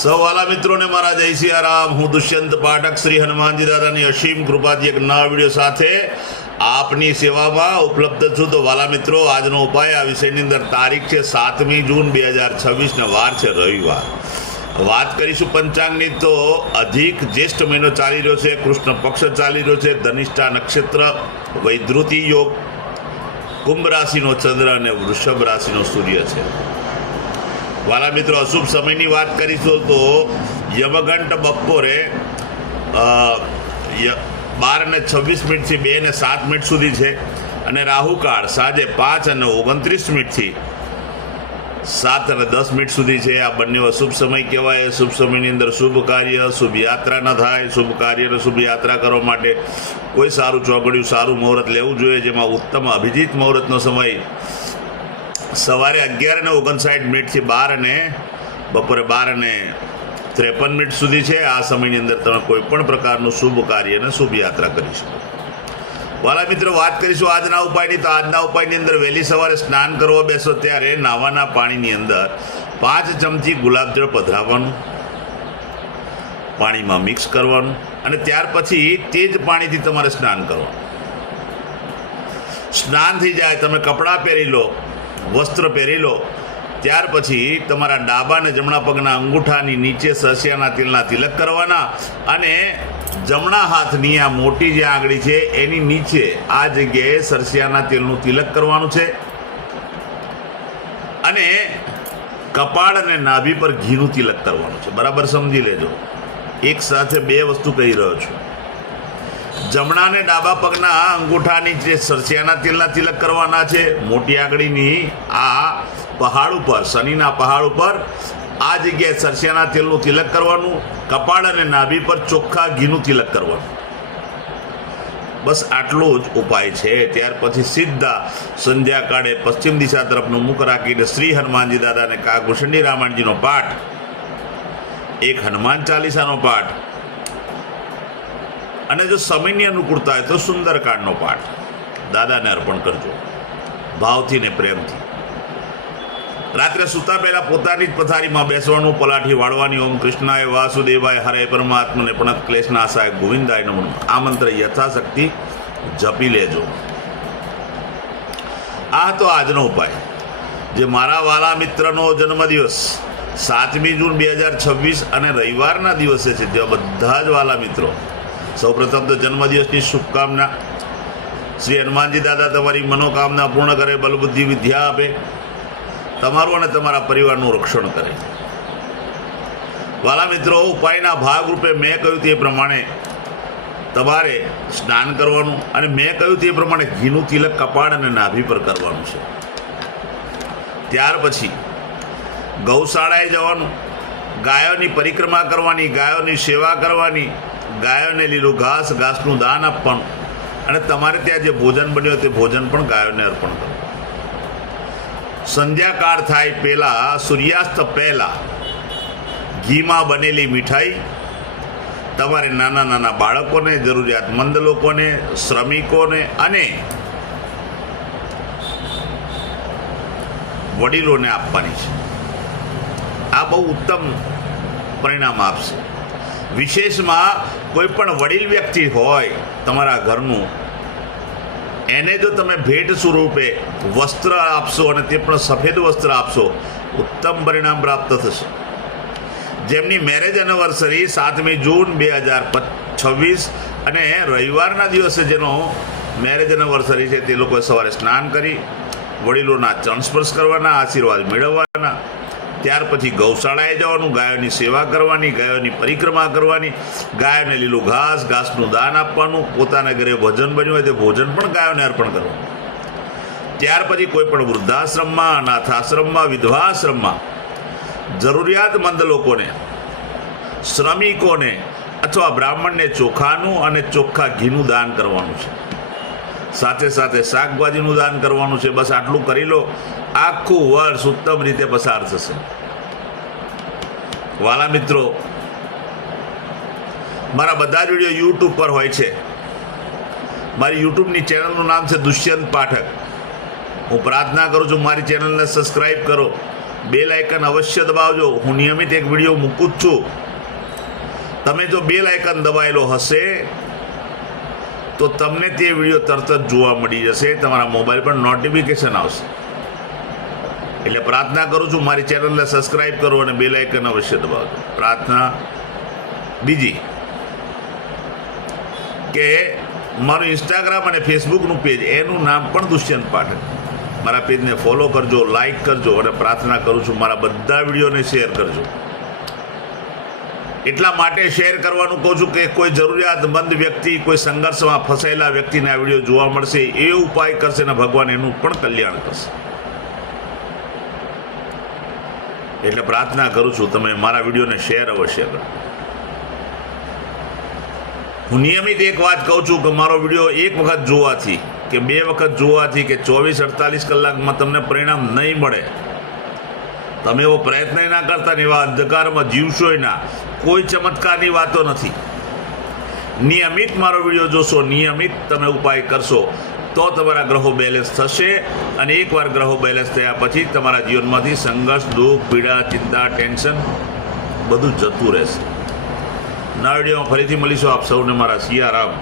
સૌ વાલા મિત્રોને મારા જય સિયારામ. હું દુષ્યંત પાઠક શ્રી હનુમાનજી દાદાની અસીમ કૃપાથી એક નવા વિડીયો સાથે આપની સેવામાં ઉપલબ્ધ છું. તો વાલા મિત્રો, આજનો ઉપાય આ વિષયની અંદર તારીખ છે 7મી જૂન 2026 ને વાર છે રવિવાર. વાત કરીશું પંચાંગની. તો અધિક જ્યેષ્ઠ મહિનો ચાલી રહ્યો છે, કૃષ્ણ પક્ષ ચાલી રહ્યો છે, ધનિષ્ઠા નક્ષત્ર, વૈધૃતિ યોગ, કુંભ રાશિનો ચંદ્ર અને વૃષભ રાશિનો સૂર્ય છે. વાલા મિત્રો, અશુભ સમયની વાત કરીશું તો યમઘંટ બપોરે 12:26 થી 2:07 સુધી છે અને રાહુકાળ સાંજે 5:29 થી 7:10 સુધી છે. આ બંને અશુભ સમય કહેવાય. શુભ સમયની અંદર શુભ કાર્ય, શુભ યાત્રા ન થાય. શુભ કાર્ય અને શુભ યાત્રા કરવા માટે કોઈ સારું ચોગડિયું, સારું મુહૂર્ત લેવું જોઈએ, જેમાં ઉત્તમ અભિજીત મુહૂર્તનો સમય સવારે 11:59 થી બપોરે 12:53 સુધી છે. આ સમયની અંદર તમે કોઈ પણ પ્રકારનું શુભ કાર્ય અને શુભ યાત્રા કરી શકો. વાલા મિત્રો, વાત કરીશું આજના ઉપાયની. તો આજના ઉપાયની અંદર વહેલી સવારે સ્નાન કરવા બેસો ત્યારે નાવાના પાણીની અંદર 5 ચમચી ગુલાબજળ પધરાવવાનું, પાણીમાં મિક્સ કરવાનું અને ત્યાર પછી તે જ પાણીથી તમારે સ્નાન કરવાનું. સ્નાન થઈ જાય, તમે કપડાં પહેરી લો, વસ્ત્ર પહેરી લો, ત્યાર પછી તમારા ડાબા અને જમણા પગના અંગૂઠાની નીચે સરસિયાના તેલના તિલક કરવાના અને જમણા હાથની આ મોટી જે આંગળી છે એની નીચે આ જગ્યાએ સરસિયાના તેલનું તિલક કરવાનું છે અને કપાળ અને નાભી પર ઘીનું તિલક કરવાનું છે. બરાબર સમજી લેજો, એક સાથે બે વસ્તુ કહી રહ્યો છું. જમણા અને ડાબા પગના અંગૂઠાની જે સરસિયાના તેલના તિલક કરવાના છે, મોટી આંગળીની આ પહાડ ઉપર, શનિના પહાડ ઉપર આ જગ્યાએ સરસિયાના તેલનું તિલક કરવાનું, કપાળ અને નાભી પર ચોખ્ખા ઘીનું તિલક કરવાનું. બસ આટલો જ ઉપાય છે. ત્યાર પછી સીધા સંધ્યાકાળે પશ્ચિમ દિશા તરફનું મુખ રાખીને શ્રી હનુમાનજી દાદાને કાગભૂષણી રામાયણજીનો પાઠ, એક હનુમાન ચાલીસાનો પાઠ અને જો સમયની અનુકૂળતા હોય તો સુંદરકાંડનો પાઠ દાદાને અર્પણ કરજો, ભાવથી ને પ્રેમથી. રાત્રે સૂતા પહેલા પોતાની જ પથારીમાં બેસવાનું, પલાઠી વાળવાની. ઓમ કૃષ્ણાય વાસુદેવાય હરે પરમાત્મને પણ ક્લેશનાશાય ગોવિંદાય નમઃ. આ મંત્ર યથાશક્તિ જપી લેજો. આ તો આજનો ઉપાય. જે મારા વાલા મિત્રનો જન્મદિવસ 7મી જૂન 2026 અને રવિવારના દિવસે છે, તેવા બધા જ વાલા મિત્રો, સૌપ્રથમ તો જન્મદિવસની શુભકામના. શ્રી હનુમાનજી દાદા તમારી મનોકામના પૂર્ણ કરે, બલબુદ્ધિ વિદ્યા આપે, તમારું અને તમારા પરિવારનું રક્ષણ કરે. વાલા મિત્રો, ઉપાયના ભાગરૂપે મેં કહ્યું તે પ્રમાણે તમારે સ્નાન કરવાનું અને મેં કહ્યું તે પ્રમાણે ઘીનું તિલક કપાળ અને નાભી પર કરવાનું છે. ત્યાર પછી ગૌશાળાએ જવાનું, ગાયોની પરિક્રમા કરવાની, ગાયોની સેવા કરવાની, ગાયોને લીલું ઘાસનું દાન આપવાનું અને તમારે ત્યાં જે ભોજન બન્યું તે ભોજન પણ ગાયોને અર્પણ કરવું. સંધ્યાકાળ થાય પહેલાં, સૂર્યાસ્ત પહેલાં ઘીમાં બનેલી મીઠાઈ તમારે નાના નાના બાળકોને, જરૂરિયાતમંદ લોકોને, શ્રમિકોને અને વડીલોને આપવાની છે. આ બહુ ઉત્તમ પરિણામ આપશે. વિશેષમાં કોઈ પણ વડીલ વ્યક્તિ હોય તમારા ઘરનું, એને જો તમે ભેટ સ્વરૂપે વસ્ત્ર આપશો અને તે પણ સફેદ વસ્ત્ર આપશો, ઉત્તમ પરિણામ પ્રાપ્ત થશે. જેમની મેરેજ એનિવર્સરી 7મી જૂન 2026 અને રવિવારના દિવસે જેનો મેરેજ એનિવર્સરી છે, તે લોકોએ સવારે સ્નાન કરી વડીલોના ચરણ સ્પર્શ કરવાના, આશીર્વાદ મેળવવાના. ત્યાર પછી ગૌશાળાએ જવાનું, ગાયોની સેવા કરવાની, ગાયોની પરિક્રમા કરવાની, ગાયોને લીલું ઘાસનું દાન આપવાનું, પોતાના ઘરે ભોજન બન્યું હોય તે ભોજન પણ ગાયોને અર્પણ કરવાનું. ત્યાર પછી કોઈ પણ વૃદ્ધાશ્રમમાં, અનાથાશ્રમમાં, વિધવાશ્રમમાં જરૂરિયાતમંદ લોકોને, શ્રમિકોને અથવા બ્રાહ્મણને ચોખાનું અને ચોખ્ખા ઘીનું દાન કરવાનું છે. સાથે સાથે શાકભાજીનું દાન કરવાનું છે. બસ આટલું કરી લો, આખું વર્ષ ઉત્તમ રીતે પસાર થશે. વાલા મિત્રો, મારા બધા જ વિડીયો યુટ્યુબ પર હોય છે. મારી યુટ્યુબની ચેનલનું નામ છે દુષ્યંત પાઠક. હું પ્રાર્થના કરું છું મારી ચેનલને સબસ્ક્રાઈબ કરો, બેલ આઇકન અવશ્ય દબાવજો. હું નિયમિત એક વિડીયો મૂકું જ છું. તમે જો બેલ આઇકન દબાયેલો હશે તો તમને તે વિડીયો તરત જ જોવા મળી જશે, તમારા મોબાઈલ પર નોટિફિકેશન આવશે. એટલે પ્રાર્થના કરું છું મારી ચેનલને સબસ્ક્રાઈબ કરો અને બેલ આઇકન અવશ્ય દબાવજો. પ્રાર્થના બીજી કે મારું ઇન્સ્ટાગ્રામ અને ફેસબુકનું પેજ એનું નામ પણ દુષ્યંત પાઠક. મારા પેજને ફોલો કરજો, લાઈક કરજો અને પ્રાર્થના કરું છું મારા બધા વિડીયોને શેર કરજો. એટલા માટે શેર કરવાનું કહું છું કે કોઈ જરૂરિયાતમંદ વ્યક્તિ, કોઈ સંઘર્ષમાં ફસાયેલા વ્યક્તિને આ વિડીયો જોવા મળશે, એ ઉપાય કરશે ને ભગવાન એનું પણ કલ્યાણ કરશે. એટલે પ્રાર્થના કરું છું તમે મારા વિડીયોને શેર અવશ્ય કરો. હું નિયમિત એક વાત કહું છું કે મારો વિડીયો એક વખત જોવાથી કે 2 વખત જોવાથી કે 24-48 કલાકમાં તમને પરિણામ નહીં મળે. તમે એવો પ્રયત્ન ના કરતા ને એવા અંધકારમાં જીવશો ના. કોઈ ચમત્કારની વાતો નથી. નિયમિત મારો વિડીયો જોશો, નિયમિત તમે ઉપાય કરશો તો તમારા ગ્રહો બેલેન્સ થશે. અને એકવાર ગ્રહો બેલેન્સ થયા પછી તમારા જીવનમાંથી સંઘર્ષ, દુઃખ, પીડા, ચિંતા, ટેન્શન બધું જતું રહેશે. નવા વિડીયોમાં ફરીથી મળીશું. આપ સૌને મારા સિયારામ.